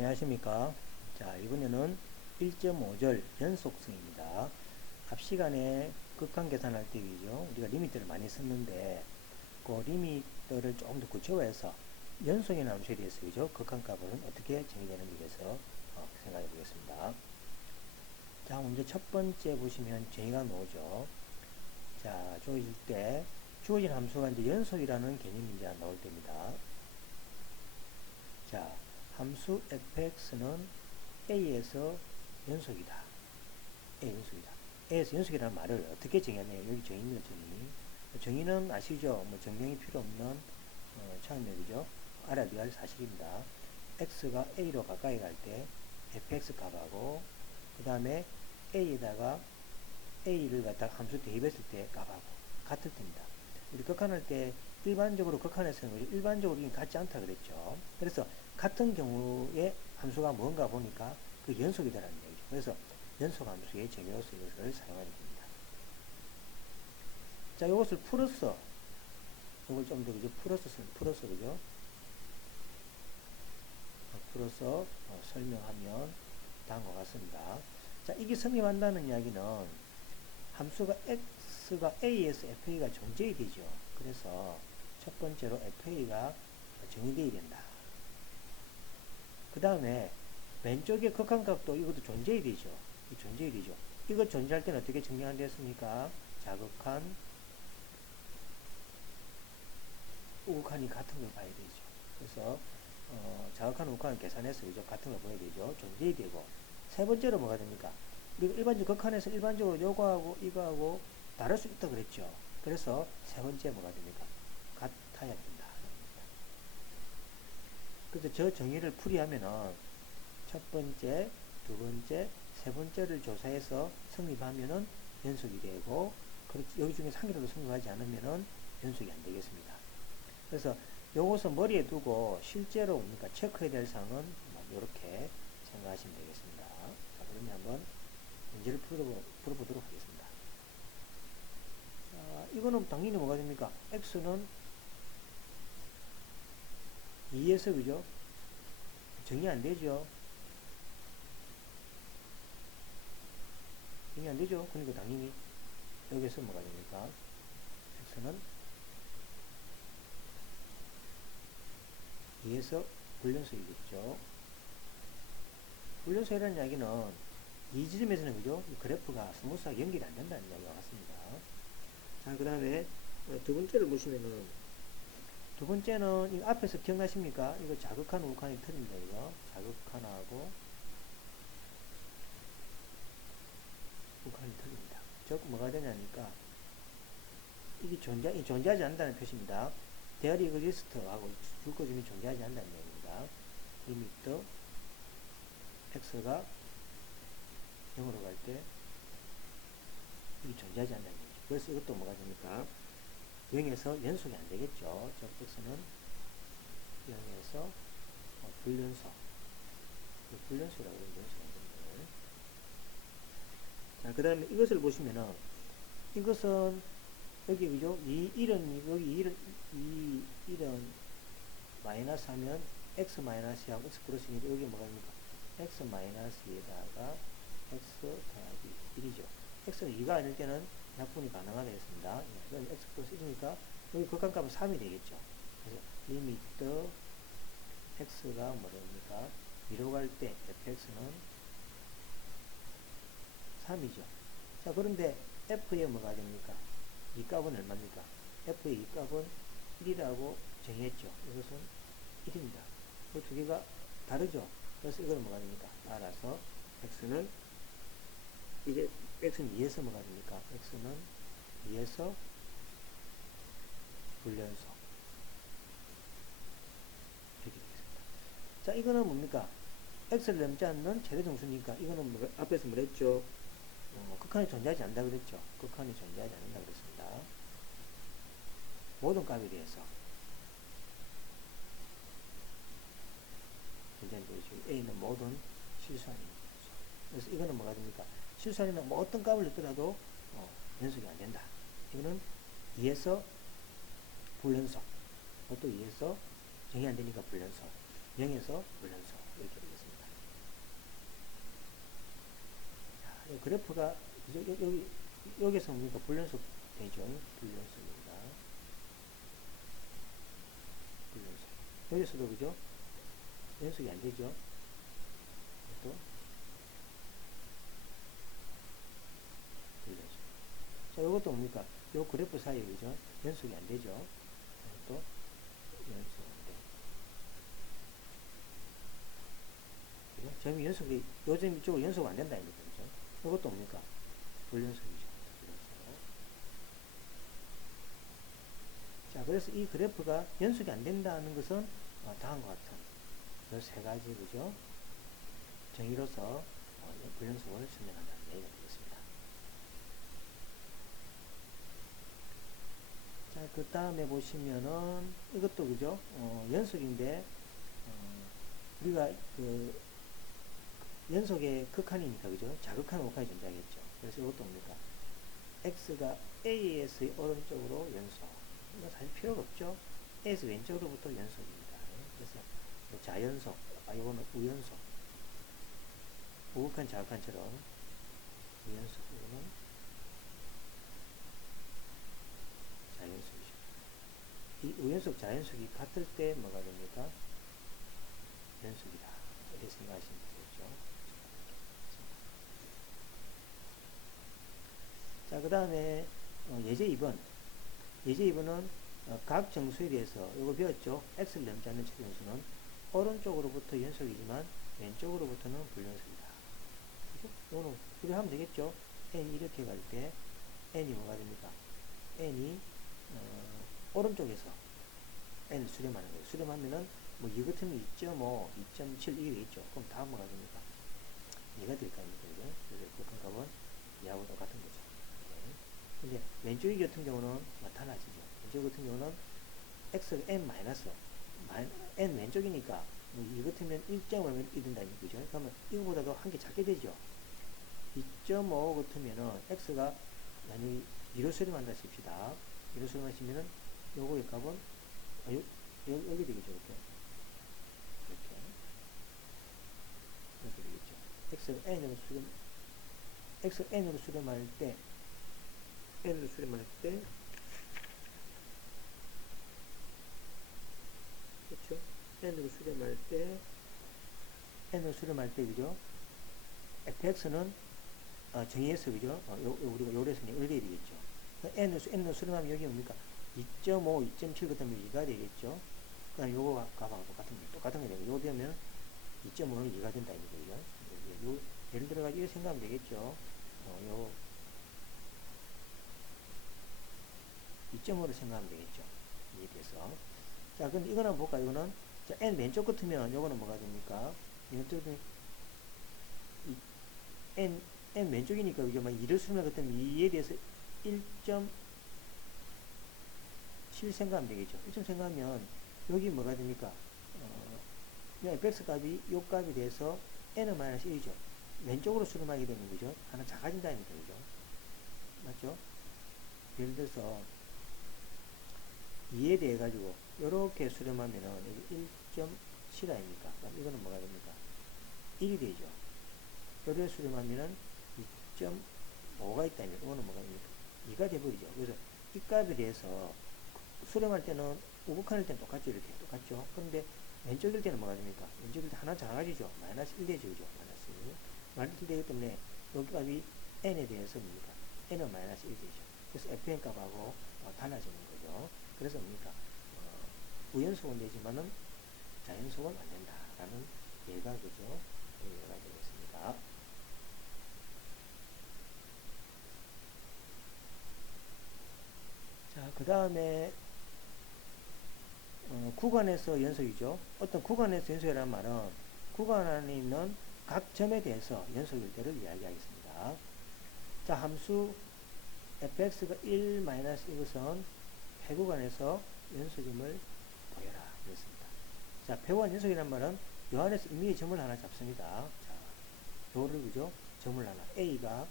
안녕하십니까. 자, 이번에는 1.5절 연속성입니다. 앞 시간에 극한 계산할 때 이죠. 우리가 리미트를 많이 썼는데, 그 리미트를 조금 더 구체화해서 연속의 함수에 대해서 그죠. 극한 값은 어떻게 정의되는지에 대해서 어, 생각해 보겠습니다. 자, 먼저 첫 번째 보시면 정의가 나오죠. 자, 주어질 때 주어진 함수가 이제 연속이라는 개념이 이제 나올 때입니다. 자, 함수 fx는 a에서 연속이다. a 연속이다. a에서 연속이라는 말을 어떻게 정의하냐면 여기 정의입니다. 정의. 정의는 아시죠? 뭐 정명이 필요 없는 어, 차원력이죠. 알아야 할 사실입니다. x가 a로 가까이 갈 때 fx 값하고 그 다음에 a에다가 a를 갖다가 함수 대입했을 때 값하고 같을 때입니다. 우리 극한할 때 일반적으로 극한에서는 일반적으로 같지 않다 그랬죠. 그래서 같은 경우에 함수가 뭔가 보니까 그 연속이다라는 얘기죠. 그래서 연속 함수의 제외로서 이것을 사용하게 됩니다. 자, 이것을 풀어서 이걸 좀 더 그죠? 풀어서 풀어서 그죠? 풀어서 어, 설명하면 다음과 같습니다. 자, 이게 성립한다는 이야기는 함수가 x가 a에서 fa가 존재해야 되죠. 그래서 첫 번째로 fa가 정의되어야 된다. 그 다음에 왼쪽에 극한값도 이것도 존재해야 되죠. 존재해야 되죠. 이거 존재할 때는 어떻게 증명되었습니까? 자극한 우극한이 같은 걸 봐야 되죠. 그래서 어, 자극한 우극한 계산해서 그죠? 같은 걸 보야 되죠. 존재해야 되고 세 번째로 뭐가 됩니까? 우리가 일반적 극한에서 일반적으로 요거하고 이거하고 다를 수 있다 그랬죠. 그래서 세 번째 뭐가 됩니까? 같아야 된다. 그래서 저 정의를 풀이하면은 첫 번째, 두 번째, 세 번째를 조사해서 성립하면은 연속이 되고 여기 중에 한 개라도 성립하지 않으면은 연속이 안 되겠습니다. 그래서 요것은 머리에 두고 실제로 뭡니까 체크해야 될 사항은 이렇게 생각하시면 되겠습니다. 자, 그러면 한번 문제를 풀어보, 풀어보도록 하겠습니다. 자, 이거는 당연히 뭐가 됩니까? x는 2에서 그죠? 정의 안 되죠? 정의 안 되죠? 그러니까 당연히 여기서 뭐가 됩니까? x는 2에서 불연속이겠죠. 불연속이라는 이야기는 이 지점에서는 그죠? 이 그래프가 스무스하게 연결이 안 된다는 이야기가 같습니다. 자, 그 다음에 두 번째를 보시면은 두 번째는 이 앞에서 기억나십니까? 이거 자극한 우극한이 틀립니다. 이거 자극한하고 우극한이 틀립니다. 즉 뭐가 되냐니까 이게 존재 이 존재하지 않는다는 표시입니다. 대열이 리스트하고 줄거짐이 존재하지 않는다는 얘기입니다. 리미트 x가 0으로 갈 때 이게 존재하지 않는다는 얘기죠. 그래서 이것도 뭐가 됩니까? 0에서 연속이 안 되겠죠. 즉 x는 0에서 어, 불연속 불연속이라고 하는 연속인데 자, 그 다음에 이것을 보시면은 이것은 여기 그죠? 이 1은 여기 1은 이 1은 마이너스 하면 x 마이너스하고 x 플러스니까 여기 뭐가 됩니까? x 마이너스에다가 x 더하기 1이죠. x는 2가 아닐 때는 약분이 가능하다 했습니다. 그럼 x 플러스 1이니까 여기 극한값은 3이 되겠죠. 그래서 리미트 x가 뭐랍니까? 위로 갈 때 fx는 3이죠. 자, 그런데 f의 뭐가 됩니까? 이 값은 얼마입니까? f의 이 값은 1이라고 정했죠. 이것은 1입니다. 그두 개가 다르죠. 그래서 이거는 뭐가 됩니까? 따라서 x는 이게 x는 2에서 뭐가 됩니까? x는 2에서 불연속 이렇게 되겠습니다. 자, 이거는 뭡니까? x를 넘지 않는 최대 정수니까 이거는 뭐, 앞에서 뭐랬죠? 어, 극한이 존재하지 않는다 그랬죠? 극한이 존재하지 않는다 그랬습니다. 모든 값에 대해서 존재한다 그랬죠. a는 모든 실수아닌 그래서 이거는 뭐가 됩니까? 실수하려면 뭐 어떤 값을 넣더라도 어, 연속이 안 된다. 이거는 2에서 불연속, 그것도 2에서 0이 안 되니까 불연속, 0에서 불연속 이렇게 되겠습니다. 자, 이 그래프가 여기, 여기 여기서 보니까 불연속 되죠. 불연속입니다. 불연속. 여기서도 그죠? 연속이 안 되죠. 또 자, 이것도 뭡니까? 요 그래프 사이에 그죠? 연속이 안 되죠. 또 연속 안 돼. 그죠? 점이 연속이 요점 이쪽으로 연속 안 된다 이거죠. 이것도 뭡니까? 불연속이죠. 불연속. 자, 그래서 이 그래프가 연속이 안 된다는 것은 어, 다음과 같은 이세 가지 그죠? 정의로서 어, 이 불연속을 설명한다는 얘기가 되겠습니다. 자, 그 다음에 보시면은 이것도 그죠? 어, 연속인데 어, 우리가 그 연속의 극한이니까 그죠? 자극한 오칸이 존재하겠죠. 그래서 이것도 뭡니까? x가 a에서의 오른쪽으로 연속. 이거 사실 필요가 없죠. a에서 왼쪽으로부터 연속입니다. 그래서 뭐 자연속, 아 이거는 우연속. 우극한 자극한처럼 우연속, 이거는 자연속이죠. 이 우연속, 자연속이 같을 때 뭐가 됩니까? 연속이다. 이렇게 생각하시면 되겠죠. 자, 그 다음에 어, 예제 2번. 예제 2번은 어, 각 정수에 대해서 이거 배웠죠? x를 넘지 않는 최대연수는 오른쪽으로부터 연속이지만 왼쪽으로부터는 불연속이다. 그죠? 이거는 이렇게 하면 되겠죠? n이 이렇게 갈 때 n이 뭐가 됩니까? n이 어, 오른쪽에서 n을 수렴하는 거예요. 수렴하면은 뭐 이거 같으면 2.5, 2.7 이게 되겠죠. 그럼 다음 뭐가 됩니까? 얘가 될거 아닙니까? 그죠? 그래서 그 값은 얘하고 똑같은 거죠. 네. 이제 왼쪽이 같은 경우는 나타나지죠. 왼쪽 같은 경우는 x n 마이너스 n 왼쪽이니까 뭐이 같으면 1.5면 1된다 그죠? 그러면 이거보다도 한 개 작게 되죠. 2.5 같으면은 x가 만약에 2로 수렴한다 칩시다. 2로 수렴하시면은 요거의 값은 아, 요, 요, 여기 되겠죠. 이렇게. 이렇게. 이렇게 되겠죠. x가 n으로 수렴 x n으로 수렴할 때 n으로 수렴할 때 그렇죠? n으로 수렴할 때 n으로 수렴할 때 그죠? fx는 어, 정의해서 그죠? 어, 요, 요 우리가 요래서 그냥 을려야 되겠죠. 수- n으로 수렴하면 여기 뭡니까? 2.5, 2.7 같으면 2가 되겠죠. 그럼 요거 값하고 똑같은 거, 똑같은 거 되고, 요 되면 2.5는 2가 된다, 이거, 그죠? 요, 요, 예를 들어가 이렇게 생각하면 되겠죠. 어, 요, 2.5로 생각하면 되겠죠. 이에 대해서. 자, 그럼 이거는 볼까? 이거는, 자, n 왼쪽 같으면 요거는 뭐가 됩니까? 이것도 이 n, n 왼쪽이니까, 그죠? 막 2를 수렴할 것 때문에 2에 대해서 1.7 생각하면 되겠죠. 1점 생각하면, 여기 뭐가 됩니까? 어, fx 값이 요 값에 대해서 n은 마이너스 1이죠. 왼쪽으로 수렴하게 되는 거죠. 하나 작아진다는 거죠. 맞죠? 예를 들어서 2에 대해 가지고 이렇게 수렴하면은 여기 1.7 아닙니까? 그럼 이거는 뭐가 됩니까? 1이 되죠. 요래 수렴하면은 2.5가 있다면 이거는 뭐가 됩니까? 2가 돼버리죠. 그래서 이 값에 대해서 수렴할 때는 우극한일 때는 똑같죠. 이렇게 똑같죠. 그런데 왼쪽일 때는 뭐가 됩니까? 왼쪽일 때 하나 작아지죠. 마이너스 1 되죠. 그죠? 마이너스 1. 마이너스 1 되기 때문에 여기 값이 n에 대해서 뭡니까? n은 마이너스 1 되죠. 그래서 fn 값하고 어, 달라지는 거죠. 그래서 뭡니까? 어, 우연속은 되지만은 자연속은 안 된다라는 예가 그죠? 예가 되겠습니다. 자, 그 다음에 어, 구간에서 연속이죠. 어떤 구간에서 연속이라는 말은 구간 안에 있는 각 점에 대해서 연속일 때를 이야기하겠습니다. 자, 함수 fx가 1 마이너스 이것은 해구간에서 연속임을 보여라. 그랬습니다. 자, 배우한 연속이란 말은 요 안에서 임의의 점을 하나 잡습니다. 자, 요를 그죠? 점을 하나. a가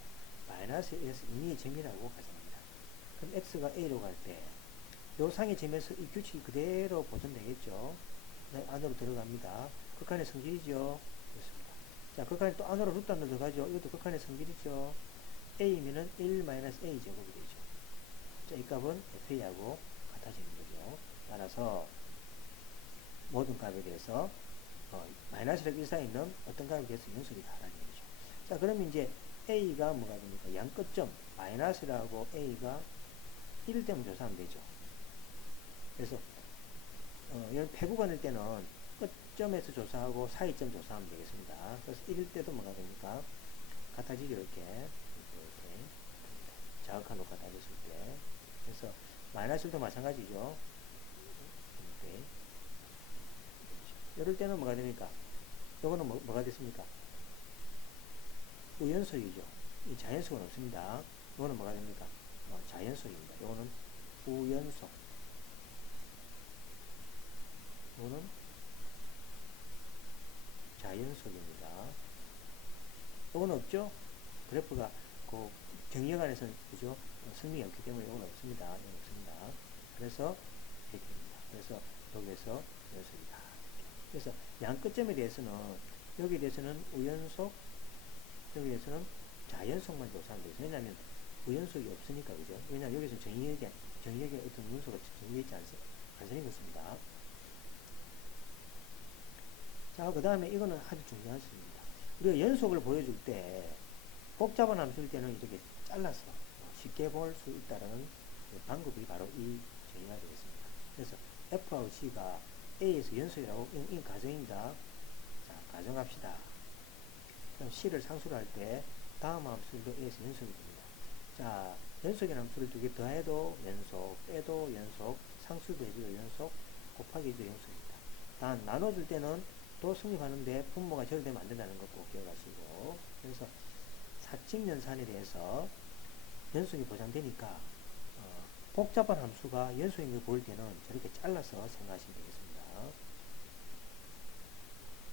마이너스 1에서 임의의 점이라고 가정합니다. 그럼 x가 a로 갈 때, 요 상의 점에서 이 규칙이 그대로 보존되겠죠? 네, 안으로 들어갑니다. 극한의 성질이죠? 그렇습니다. 자, 극한에 또 안으로 루트 안으로 들어가죠. 이것도 극한의 성질이죠. a면은 1 마이너스 a 제곱이 되죠. 자, 이 값은 fa하고 같아지는 거죠. 따라서 모든 값에 대해서 어, 마이너스력 1 사이 있는 어떤 값에 대해서 연속이다 라는 얘기죠. 자, 그러면 이제 a가 뭐가 됩니까? 양 끝점 마이너스라고 a가 1 되면 조사하면 되죠. 그래서 어, 이런 패구간일 때는 끝점에서 조사하고 사이점 조사하면 되겠습니다. 그래서 1일 때도 뭐가 됩니까? 같아지죠, 이렇게. 이렇게. 자극한 로 같아졌을 때. 그래서 마이너스도 마찬가지죠. 이렇게. 이럴 때는 뭐가 됩니까? 요거는 뭐, 뭐가 됐습니까? 우연속이죠. 이 자연속은 없습니다. 이거는 뭐가 됩니까? 어, 자연속입니다. 이거는 우연속. 이거는 자연속입니다. 이건 없죠? 그래프가 그 정리역 안에서는 그죠? 어, 성능이 없기 때문에 이건 없습니다. 이건 없습니다. 그래서 이렇게 됩니다. 그래서 여기에서 연속이다. 그래서 양 끝점에 대해서는 여기에 대해서는 우연속, 여기에 대해서는 자연속만 조사하면 되죠. 왜냐하면 우연속이 없으니까 그죠? 왜냐하면 여기서 정의역에 정의역에 어떤 문서가 정의되지. 완전히 그렇습니다. 자, 그 다음에 이거는 아주 중요한 수입니다. 우리가 연속을 보여줄 때 복잡한 함수일 때는 이렇게 잘라서 쉽게 볼 수 있다는 방법이 바로 이 정의가 되겠습니다. 그래서 F하고 G가 A에서 연속이라고 이, 이 가정입니다. 자, 가정합시다. 그럼 C를 상수로 할 때 다음 함수도 A에서 연속이 됩니다. 자, 연속인 함수를 두개 더해도 연속, 빼도 연속, 상수 배지도 연속, 곱하기도 연속입니다. 단, 나눠줄 때는 또 성립하는데 분모가 절대되면 안 된다는 거꼭 기억하시고 그래서 사칙 연산에 대해서 연속이 보장되니까 어, 복잡한 함수가 연속인 걸 보일 때는 저렇게 잘라서 생각하시면 되겠습니다.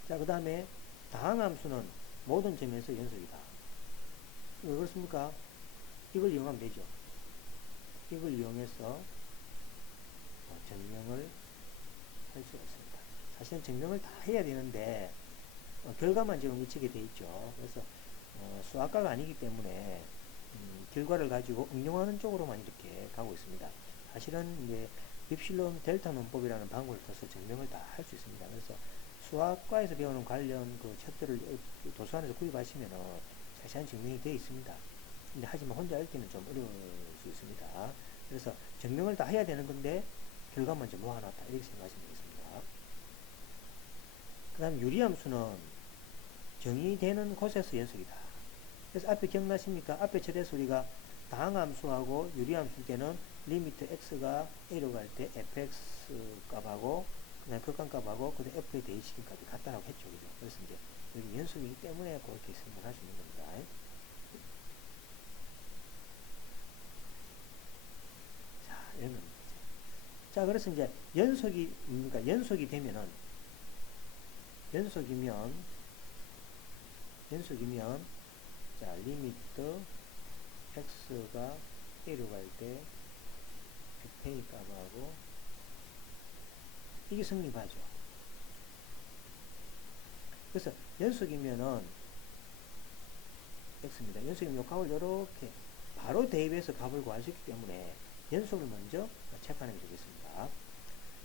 자, 그 다음에 다항함수는 모든 점에서 연속이다. 왜 그렇습니까? 이걸 이용하면 되죠. 이걸 이용해서 어, 증명을 할 수가 있습니다. 사실은 증명을 다 해야 되는데 어, 결과만 지금 미치게 돼 있죠. 그래서 어, 수학과가 아니기 때문에 음, 결과를 가지고 응용하는 쪽으로만 이렇게 가고 있습니다. 사실은 이제 윕실론 델타 논법이라는 방법을 써서 증명을 다 할 수 있습니다. 그래서 수학과에서 배우는 관련 그 책들을 도서관에서 구입하시면은 자세한 증명이 되어 있습니다. 근데 하지만 혼자 읽기는 좀 어려울 수 있습니다. 그래서 증명을 다 해야 되는 건데 결과만 좀 모아놨다 이렇게 생각하시면 되겠습니다. 그 다음 유리함수는 정의되는 곳에서 연속이다. 그래서 앞에 기억나십니까? 앞에 절에서 우리가 다항함수하고 유리함수일 때는 리미트 x가 a로 갈 때 fx 값하고 그다음 극한 값하고 그다음 f의 대입시킨 값이 같다라고 했죠. 그죠? 그래서 이제 여기 연속이기 때문에 그렇게 설명할 수 있는 겁니다. 자, 이런 자, 그래서 이제 연속이, 그러니까 연속이 되면은 연속이면 연속이면 자 리미트 x가 a로 갈때 fk 값하고 이게 성립하죠. 그래서 연속이면은 x입니다. 연속이면 요 값을 이렇게 바로 대입해서 값을 구할 수 있기 때문에 연속을 먼저 체크하는 게 되겠습니다.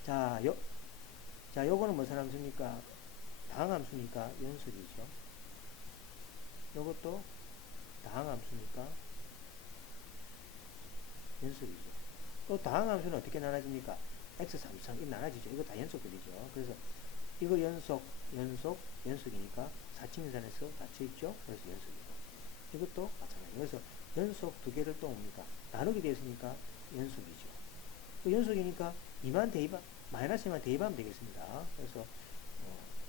자, 요, 자, 요거는 무슨 함수입니까? 다항함수니까 연속이죠. 이것도 다항함수니까 연속이죠. 또 다항함수는 어떻게 나눠집니까? x 3 3 나눠지죠. 이거 다 연속들이죠. 그래서 이거 연속, 연속, 연속이니까 사칭산에서 닫혀있죠. 그래서 연속이고. 이것도 마찬가지. 그래서 연속 두 개를 또 옵니까? 나누게 되었으니까 연속이죠. 또 연속이니까 2만 대입, 마이너스 2만 대입하면 되겠습니다. 그래서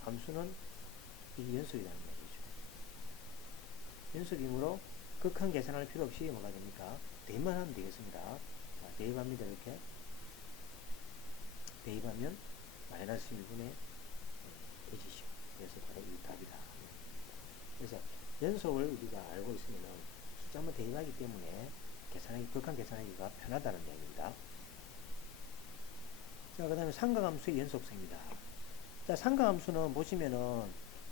함수는 이 연속이라는 말이죠. 연속이므로 극한 계산할 필요 없이 뭐가 됩니까? 대입만 하면 되겠습니다. 자, 대입합니다. 이렇게. 대입하면 마이너스 1분의 해지죠. 그래서 바로 이 답이다. 그래서 연속을 우리가 알고 있으면 숫자만 대입하기 때문에 계산하기, 극한 계산하기가 편하다는 얘기입니다. 자, 그 다음에 삼각함수의 연속성입니다. 자, 상가함수는 보시면은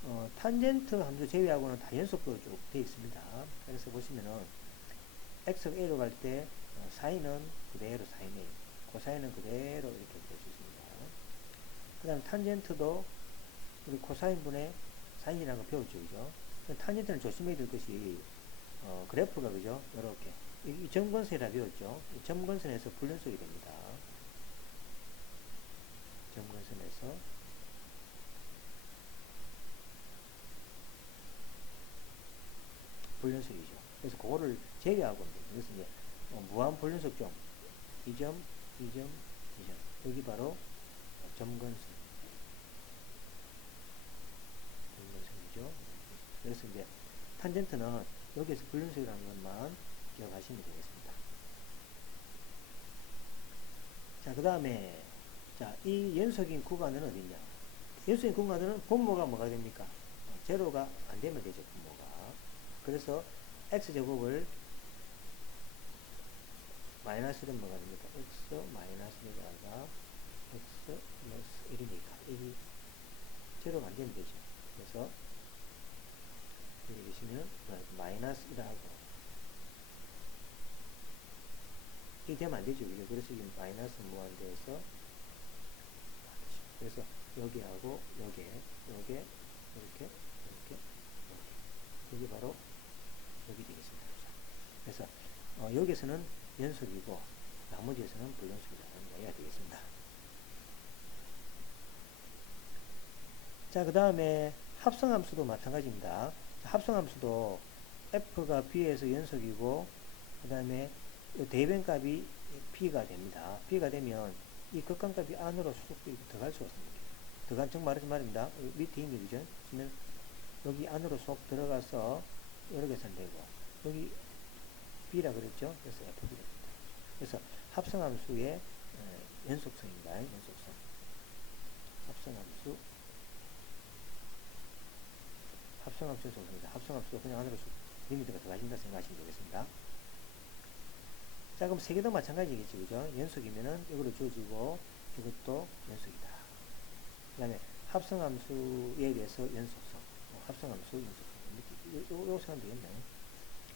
어, 탄젠트 함수 제외하고는 다 연속으로 쭉 되어 있습니다. 그래서 보시면은 x가 a로 갈 때 어, 사인은 그대로 사인 a, 코사인은 그대로 이렇게 볼수 있습니다. 그 다음 탄젠트도 우리 코사인분의 사인이라는 거 배웠죠, 그죠? 탄젠트는 조심해야 될 것이 어, 그래프가 그죠? 이렇게 이, 이 점근선이라 배웠죠? 이 점근선에서 불연속이 됩니다. 점근선에서 불연속이죠. 그래서 그거를 제외하고 있는 거예요. 그래서 이제 어, 무한 불연속점 2점, 2점, 2점 여기 바로 점근선 점근선이죠. 그래서 이제 탄젠트는 여기에서 불연속이라는 것만 기억하시면 되겠습니다. 자, 그 다음에 자, 이 연속인 구간은 어디냐? 연속인 구간은 분모가 뭐가 됩니까? 어, 제로가 안 되면 되죠, 분모가. 그래서 x제곱을 마이너스는 뭐가 됩니까? x 마이너스에다가 x 플러스 1이니까 1이 제로가 안 되면 되죠. 그래서 여기 보시면 마이너스 1하고 이 되면 안 되죠. 이게 그래서 지금 마이너스 무한대에서 그래서 여기하고 여기에 여기에 이렇게 이렇게 이렇게 여기 바로 여기 되겠습니다. 그래서 어, 여기서는 연속이고 나머지에서는 불연속이라는 이야기가 되겠습니다. 자, 그 다음에 합성함수도 마찬가지입니다. 합성함수도 f가 b에서 연속이고 그 다음에 대변값이 b가 됩니다. b가 되면 이 극한값이 안으로 쑥 들어갈 수가 있습니다. 들어간 즉 말하지 말입니다. 밑에 있는 그죠? 그러면 여기 안으로 쏙 들어가서 여러 개선 되고 여기 b라 그랬죠? 그래서 fb 됩니다. 그래서 합성함수의 연속성입니다. 연속성. 합성함수 합성함수 연속성입니다. 합성함수가 그냥 안으로 쑥 리미트가 들어가신다 생각하시면 되겠습니다. 자, 그럼 세 개도 마찬가지겠죠. 그죠? 연속이면은 이거로 주어지고 이것도 연속이다. 그 다음에 합성함수에 대해서 연속성. 어, 합성함수 연속성. 이렇게, 요, 요, 요 생각 되겠나요?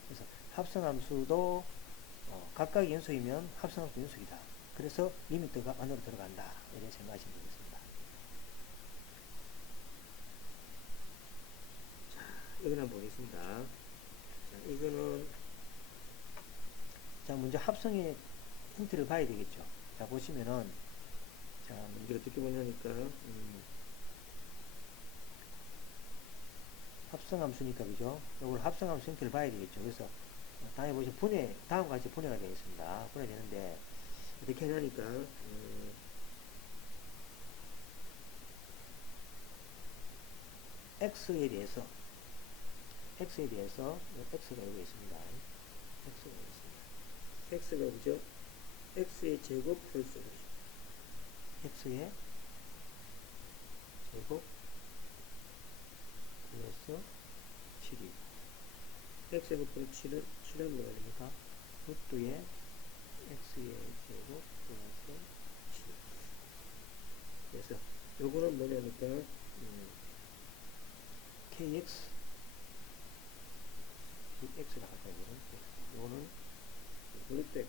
그래서 합성함수도 어, 각각 연속이면 합성함수 연속이다. 그래서 리미트가 안으로 들어간다. 이렇게 생각하시면 되겠습니다. 자, 이거는 보겠습니다. 자, 이거는 자, 먼저 합성의 힌트를 봐야 되겠죠. 자, 보시면은, 자, 문제 어떻게 보냐니까, 음, 합성함수니까, 그죠? 이걸 합성함수 힌트를 봐야 되겠죠. 그래서, 다음에 보시면 분해, 다음과 같이 분해가 되겠습니다. 분해되는데, 어떻게 하냐니까, 음, x에 대해서, x에 대해서, x가 여기 있습니다. x가. X가 그죠? x의 제곱 플러스 x의 제곱 플러스 7이 x 제곱 플러스 7은 7은 뭐가 됩니까? 루트의 x의 제곱 플러스 7 그래서 요거는 뭐냐니까 음, kx 이 x가 가까이 되는 요거는 x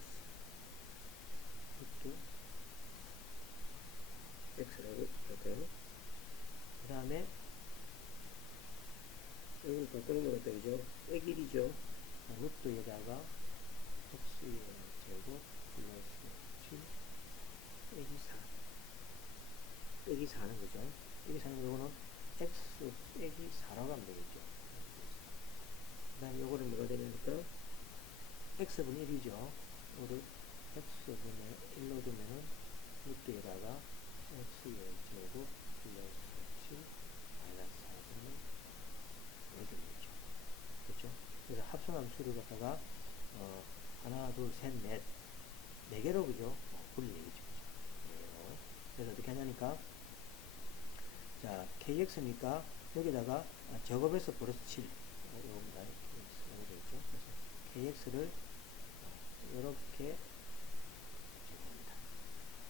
루트 x라고 할까요? 그 다음에 여기 바꾸는 거 같다 그죠? x1이죠 루트에다가 x의 제곱 플러스 7 x 4 x 4는 그죠? x 4는 요거는 x x 4라고 하면 되겠죠 그 다음에 요거는 뭐가 되냐니까 x분의 1이죠. 이거를 x분의 1로 두면은 루트에다가 x의 제곱 플러스 7 마이너스 4분의 4이 되겠죠. 그렇죠? 그래서 합성함 수를 갖다가 어, 하나, 둘, 셋, 넷, 네 개로 그죠? 어, 굴리겠죠. 그래요. 그래서 어떻게 하냐니까 자, kx니까 여기다가 제곱해서 플러스 7 이겁니다. 이렇게 되겠죠. 그래서 kx를 이렇게 제곱합니다.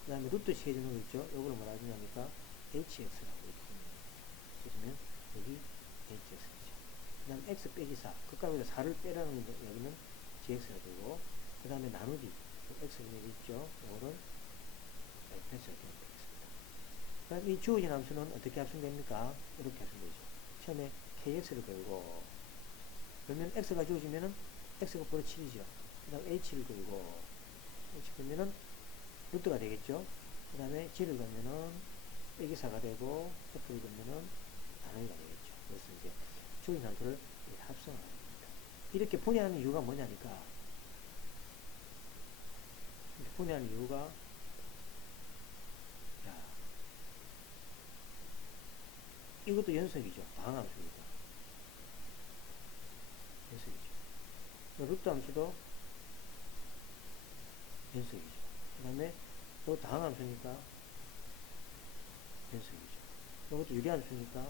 그 다음에 루트 해주는 거 있죠? 요거를 뭐라 하냐니까 hx라고 이렇게 보시면 여기 x 빼기 4. 그 값에서 4를 빼라는 여기는 gx가 되고 그 다음에 나누기 x 분의 있죠. 이거를 fx가 되겠습니다. 그럼 이 주어진 함수는 어떻게 합성됩니까? 이렇게 합성되죠. 처음에 kx를 걸고 그러면 x가 주어지면은 x가 보로 7이죠. 그 다음 h를 걸고 h 걸면은 루트가 되겠죠. 그 다음에 g를 걸면은 빼기 4가 되고 f를 걸면은 나누기가 되겠죠. 그래서 이제 함수를 이렇게 합성하는 겁니다. 이렇게 분해하는 이유가 뭐냐니까 분해하는 이유가 자, 이것도 연속이죠. 방함수니까. 연속이죠. 루트 함수도 연속이죠. 그 다음에 또 다항함 수니까 연속이죠. 이것도 유리함 수니까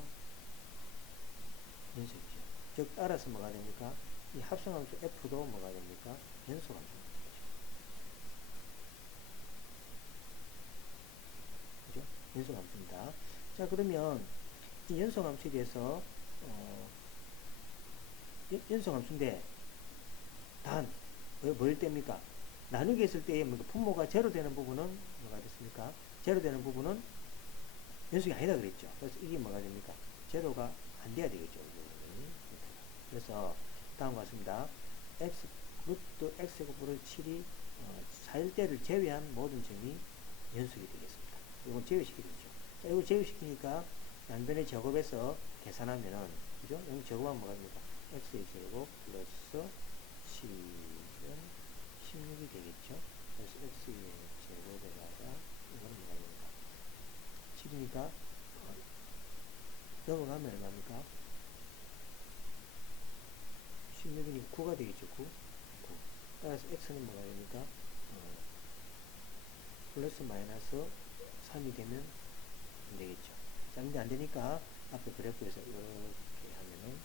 연속이죠. 즉 따라서 뭐가 됩니까? 이 합성함수 f도 뭐가 됩니까? 연속함수가 되죠. 그죠? 연속함수입니다. 자 그러면 이 연속함수에 대해서 어, 연- 연속함수인데 단 뭐- 뭘 뗍니까? 나누기 했을 때에 뭐 분모가 제로 되는 부분은 뭐가 됐습니까? 제로 되는 부분은 연속이 아니다 그랬죠. 그래서 이게 뭐가 됩니까? 제로가 안 돼야 되겠죠. 그래서 다음과 같습니다. x 루트 x 곱을 7이 어, 4일대를 제외한 모든 점이 연속이 되겠습니다. 이건 제외시키겠죠. 자, 이걸 제외시키니까 양변의 제곱에서 계산하면은 그죠? 여기 제곱하면 뭐가 됩니까? x의 제곱 플러스 7은 16이 되겠죠. 그래서 x의 제곱에다가 이거는 뭐가 됩니까? 7이니까 어, 넘어가면 얼마입니까? 16이니까 9가 되겠죠. 9. 9. 따라서 x는 뭐가 됩니까? 어, 플러스 마이너스 3이 되면 안 되겠죠. 자, 근데 안 되니까 앞에 그래프에서 이렇게 하면은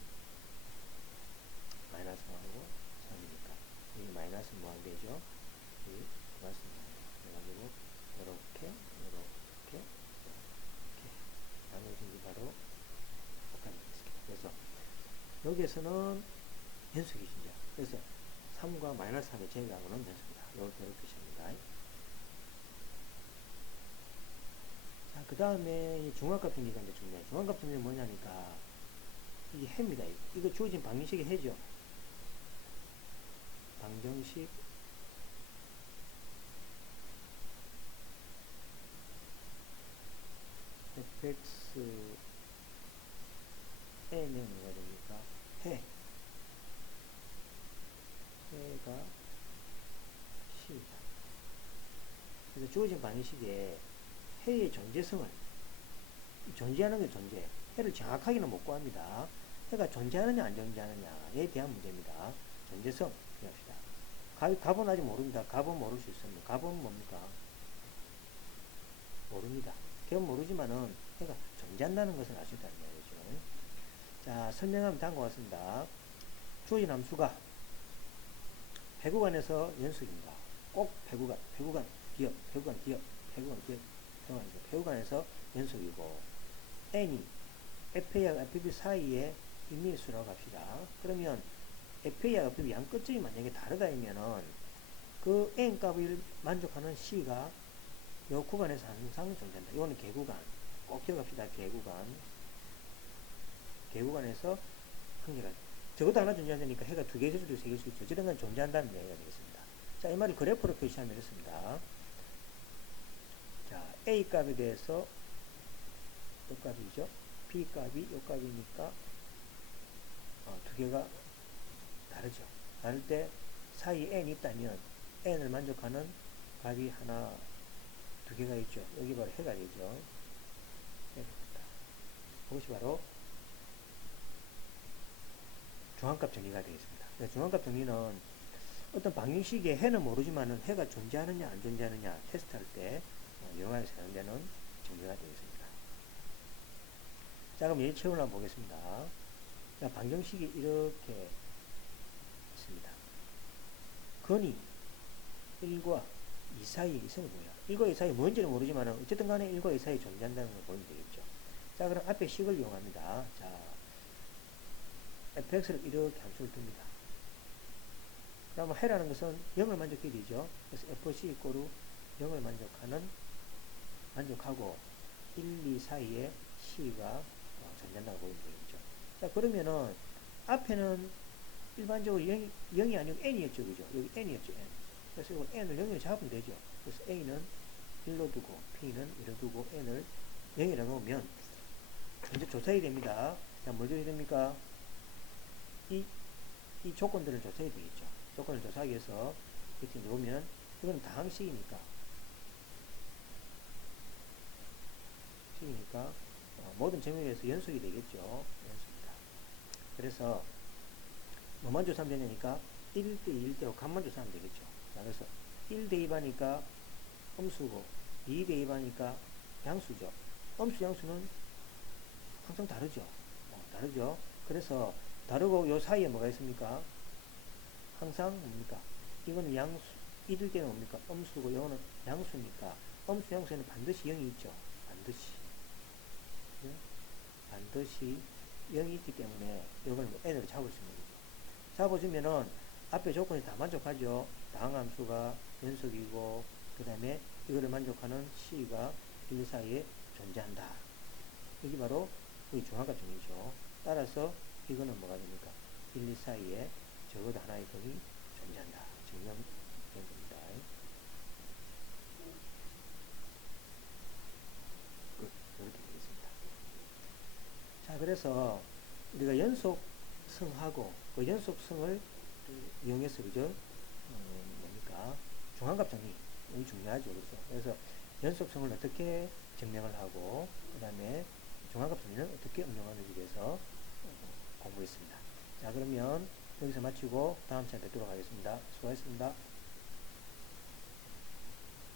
마이너스 1하고 3이니까 여기 마이너스 뭐안 되죠? 여기 플러스 그래가지고 이렇게 이렇게 이렇게 나머지는 바로 똑같이 되겠습니다. 그래서 여기에서는 진짜 그래서 3과 마이너스 3의 제외하고는 연속이다. 이렇게 이렇게 뜻입니다. 자, 그 다음에 중앙값 정리가 이제 중요해요. 중앙값 정리는 뭐냐니까, 이게 해입니다. 이거 주어진 방정식의 해죠. 방정식, fx, n은 뭐가 됩니까? 해. 해가 10이다. 그래서 주어진 방정식에 해의 존재성을 존재하는 게 존재 해를 정확하게는 못 구합니다 해가 존재하느냐 안 존재하느냐에 대한 문제입니다 존재성 값은 아직 모릅니다. 값은 모를 수 있습니다. 값은 뭡니까? 모릅니다. 값은 모르지만은 해가 존재한다는 것을 알수 있다는 이야기죠. 자 설명하면 다음과 같습니다. 주어진 함수가 배구관에서 연속입니다. 꼭 배구관 배구관 기업 배구관 기업 배구관 기업 배우관에서, 배우관에서 연속이고 n이 FA와 FB 사이에 인미수라고 합시다. 그러면 FA와 FB 양 끝점이 만약에 다르다면은 그 n 값을 만족하는 C가 이 구간에서 항상 존재한다. 이거는 개구간. 꼭 기억합시다. 개구간. 개구간에서 한 개가 적어도 하나 존재한다니까 해가 두 개일 수도 있고 세 개일 수도 있죠. 저런 건 존재한다는 얘기가 되겠습니다. 자, 이 말을 그래프로 표시하면 이렇습니다. 자, A 값에 대해서 이 값이죠. B 값이 이 값이니까 어, 두 개가 다르죠. 다를 때 사이에 n이 있다면 n을 만족하는 값이 하나, 두 개가 있죠. 여기 바로 해가 되죠. 해입니다. 그것이 바로 중앙값 정리가 되겠습니다. 그래서 중앙값 정리는 어떤 방정식에 해는 모르지만은 해가 존재하느냐 안 존재하느냐 테스트할 때 어, 이용하게 사용되는 정리가 되겠습니다. 자 그럼 예체험을 한번 보겠습니다. 자, 방정식이 이렇게 있습니다. 건이 1과 2 사이에 있으면 뭐야? 1과 2 사이에 뭔지는 모르지만 어쨌든 간에 1과 2 사이에 존재한다는 걸 보면 되겠죠. 자 그럼 앞에 식을 이용합니다. 자 fx를 이렇게 함수를 둡니다. 그러면 해라는 것은 0을 만족해야 되죠. 그래서 fc 이꼬르 0을 만족하는 만족하고 1, 2 사이에 c가 어, 존재한다고 보면 되겠죠. 자, 그러면은 앞에는 일반적으로 0, 0이 아니고 n이었죠. 그죠? 여기 n이었죠. n. 그래서 이거 n을 0으로 잡으면 되죠. 그래서 a는 1로 두고 p는 1로 두고 n을 0이라고 놓으면 이제 조사해야 됩니다. 자, 뭘 줘야 됩니까? 이, 이 조건들을 조사해야 되겠죠. 조건을 조사하기 위해서 이렇게 놓으면 이건 다항식이니까 식이니까 어, 모든 정렬에서 연속이 되겠죠. 연속이다. 그래서 뭐만 조사하면 되냐니까 1대 1대 5 값만 조사하면 되겠죠. 자, 그래서 1대 2바니까 음수고 2대 2바니까 양수죠. 음수 양수는 항상 다르죠. 어, 다르죠. 그래서 다르고 요 사이에 뭐가 있습니까? 항상 뭡니까? 이거는 양수, 이들 때는 뭡니까? 음수고 이거는 양수니까 음수 양수에는 반드시 0이 있죠. 반드시. 네? 반드시 0이 있기 때문에 이걸 뭐 n으로 잡을 수 있는 거죠. 잡아주면은 앞에 조건이 다 만족하죠. 다항함수가 연속이고 그 다음에 이거를 만족하는 c가 1 사이에 존재한다. 이게 바로 우리 중화값정이죠. 따라서 이거는 뭐가 됩니까? 1, 2 사이에 적어도 하나의 값이 존재한다. 겁니다. 끝. 이렇게 되겠습니다. 자, 그래서 우리가 연속성하고 그 연속성을 이용해서 그죠? 어, 뭡니까? 중앙값 정리. 이게 중요하죠. 그래서, 그래서 연속성을 어떻게 증명을 하고 그 다음에 중앙값 정리는 어떻게 응용하는지에 대해서 공부했습니다. 자, 그러면 여기서 마치고 다음 시간에 뵙도록 하겠습니다. 수고하셨습니다.